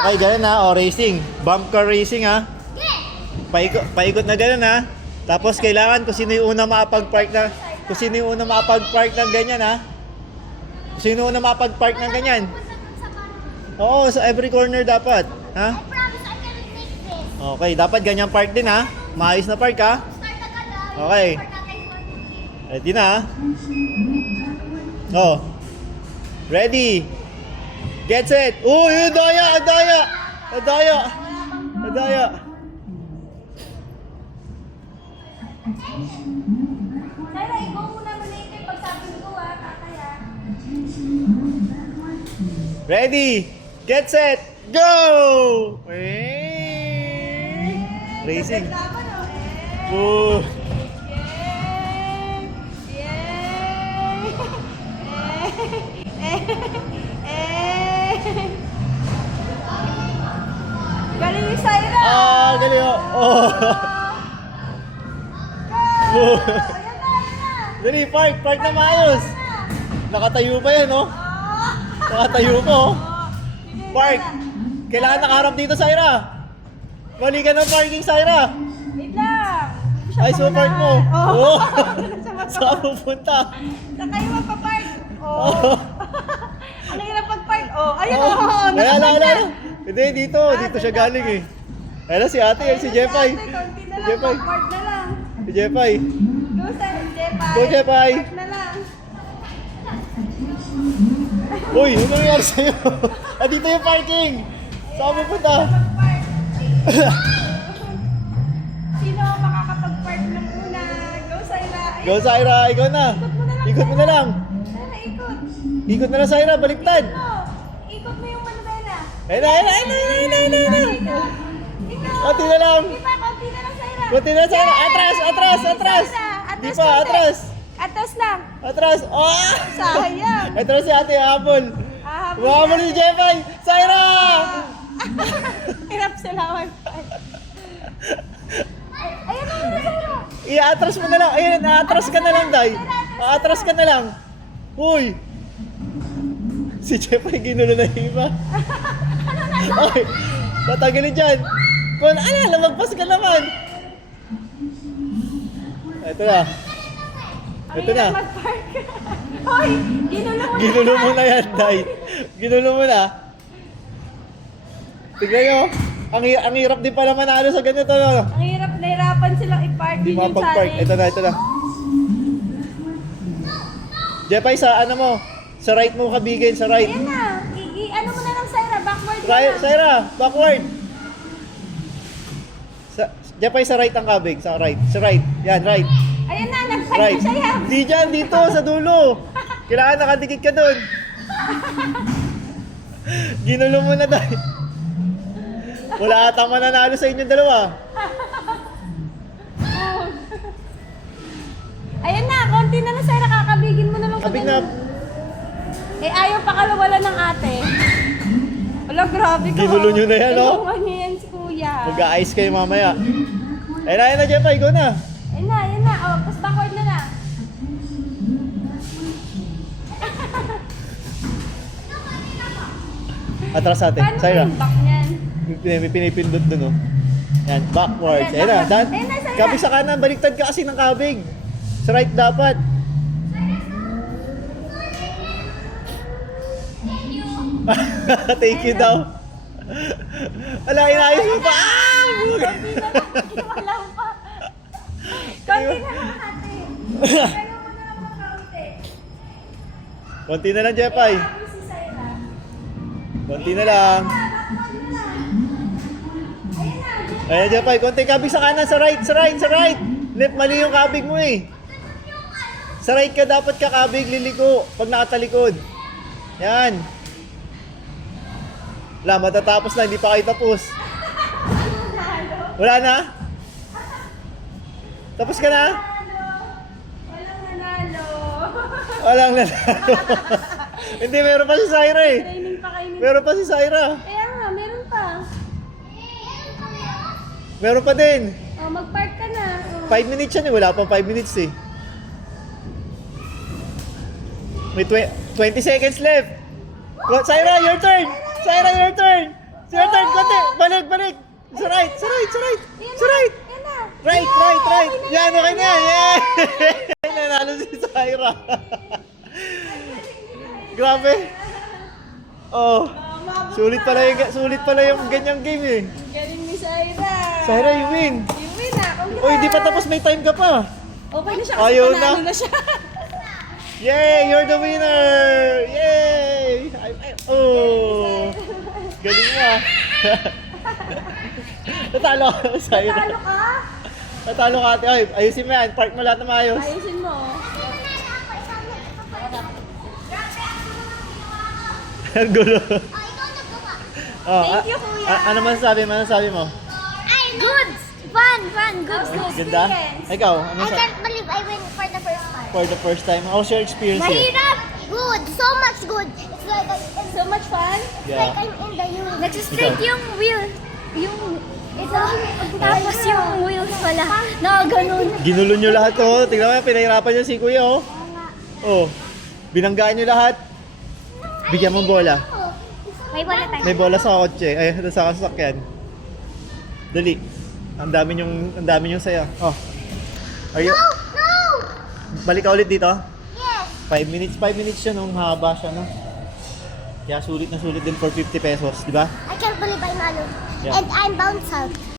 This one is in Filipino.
Okay, ganun ha. O, racing. Bump car racing ha. Paikot na ganun ha. Tapos kailangan kung sino yung unang makapag-park na, kung sino yung unang makapag-park ng ganyan ha. Kung sino yung unang makapag-park ng ganyan. Oo, sa every corner dapat. Ha? I promise I can make this. Okay, dapat ganyan park din ha. Maayos na park ha. Start agad ah. Okay. For Tatay Juan. Ready na ha. Oh. Ready. Get set. Oh, yun, daya, daya. Daya. Daya. Sarah, ikaw muna later pag sabi ko ah, tatay ah. Ready. Get set. Go. Racing. Laban oh, eh. Oh. Galing ni Syra! Ah, galing oh. Oh. Ayan na, ayan na! Dali, park. Park na maayos. Nakatayo pa yan, oh. Nakatayo pa, oh. Park. Kailangan nakaharap dito, Syra. Mali ka ng parking, Syra. Wait lang! Ay, so park mo. Oo. Oh. Saan pupunta? Saan kayo mapapark? Oo. Oh. Ano yung pag-park? Oh, ayun Oh. oh. Wala, wala. Hindi, dito. Dito siya galing eh. Ayun si ate, si Jepay. Konti na lang, Jepay. park na lang. Si Jepay. Go sa Jepay. Go, Jepay. Park na lang. Uy, ano nangyari sa'yo? Ah, dito yung parking. Saan pupunta? Park. Sino ang makakapag-park ng una? Go Syra. Ayun. Go, Syra. Ikaw na. Ikot mo na lang. Syra, ikot. Ikot na lang, Syra. Baliktad. Oh, ikot mo yung manubela. Ayun na, ayun na, ayun na, ayun na, ayun na, ayun na. Ikaw. Konti na lang. Di ba? Konti na lang, Syra. Konti na, Syra. Atras, atras, atras. Di pa, atras. Atras lang. Atras. Oh! Sayang. Ito na si ate, habol. Ahabol Habol si Jepay. Syra! Hirap sila mag-park. Ayun na muna, Syra. I-atras mo na lang. Ayun, atras ka na lang, Day. Atras ka na lang. Uy! Si Jepay ginulo na yung iba. Ay, tatanggalin dyan. Kung ano, magpas ka naman. Ito na. Ito na. Mag-park. Hoy, ginulo mo na. Ginulo mo na yan, Day. Ginulo mo na. Tignan nyo. Ang hirap din pala manalo sa ganito, no? Ang hirap, nahirapan silang i-park. Hindi Yun yung mapag-park. challenge. Ito na, ito na. Jepay, sa ano mo? Sa right mo kabigin, sa right. Ayan na. Ano mo na lang, Syra. Backward na Right, lang. Syra, backward. Jepay, sa right ang kabig, sa right. Sa right. Yan, right. Ayan na, nag-park Right. na siya yan. Di dyan, dito, sa dulo. Kailangan nakadikit ka dun. Ginulo mo na dahil. Wala ata mananalo sa inyong dalawa. Ayan na, konti na lang, Syra. Kakabigin mo na lang. Kabig na. Eh, ayaw pa kalawala ng ate. Wala, grabe ka. Ginulo nyo na yan, oh. Tulungan niyo yan si kuya. Mag-a-ice kayo mamaya. Ayun na, Jepay, go na. Ayan na. Oh, pas backward na lang. Atras ate, Paano Syra. yung back niyan? May pinipindot dun, oh. Yan, backwards. Ayun na, dan. Ayun na, Syra. Kabig sa kanan, baliktad ka kasi ng kabig. Sa right dapat. Thank you daw. Wala, inayos mo pa. Ah! Wala pa. Konti na lang ate. Kaya mo na lang ng kaunti. Konti na lang, Jepay. Happy si Syra. Konti na lang. Ayun na. Ayan, Jepay. Konti kabig sa kanan, sa right, sa right, sa right. Left, mali yung kabig mo eh. Sa right ka dapat kakabig, liliko. Pag nakatalikod. Yan. Wala, matatapos na, hindi pa kayo tapos. Wala na? Tapos ka na? Walang nanalo. Walang nanalo. Hindi, meron pa si Syra eh. Training pa kayo ni... Meron pa si Syra. Kaya nga, meron pa. Meron pa din. Oh, mag-park ka na. Oh. 5 minutes yan eh, wala pang 5 minutes eh. May 20 seconds left. Syra, your turn! Syra, your turn! Your turn! right, sa right, sa right. Yan Sa na, right. yan na. Right, right, right. Yan, okay na. Yeah. Nanalo si Syra. Grabe. Oh. Sulit pala yung ganyang game eh. Galing ni Syra. Syra, you win. You win ah. Congrats. Oy, di pa tapos, may time ka pa. Okay na siya Ayaw kasi panalo na. na siya. Yay, you're the winner. Yay. Oh. Galing mo ah. Natalo ka, Syra. Talo ka? Natalo ka ate. Ay, ayusin mo yan. Park mo lahat na maayos. Ayusin mo. Ang gulo. Oh, Thank you, kuya. ano masasabi mo? Ano sabi mo? Good! Fun! Good! Ganda? Ikaw, ano I sa can't believe I win for the first time. for the first time? How's your experience here? Mahirap! Good! So much good! It's like So much fun. Yeah. I'm in the universe. Nag-straight Ikaw. yung wheel. Tapos yung wheels pala. Na ganun. Ginulo nyo lahat ko. Tingnan mo, pinahirapan nyo si Kuya, oh. Oh. Binanggaan nyo lahat. Bigyan mo bola. May bola tayo. May bola sa kotse. Ay, sa sasakyan. Dali. Ang dami yung saya. Oh. Are you... No! No! Balik ka ulit dito? Yes! 5 minutes siya nung haba siya, no? Kaya sulit na sulit din for 50 pesos, di ba? I can't believe I'm alone. Yeah. And I'm bounce out.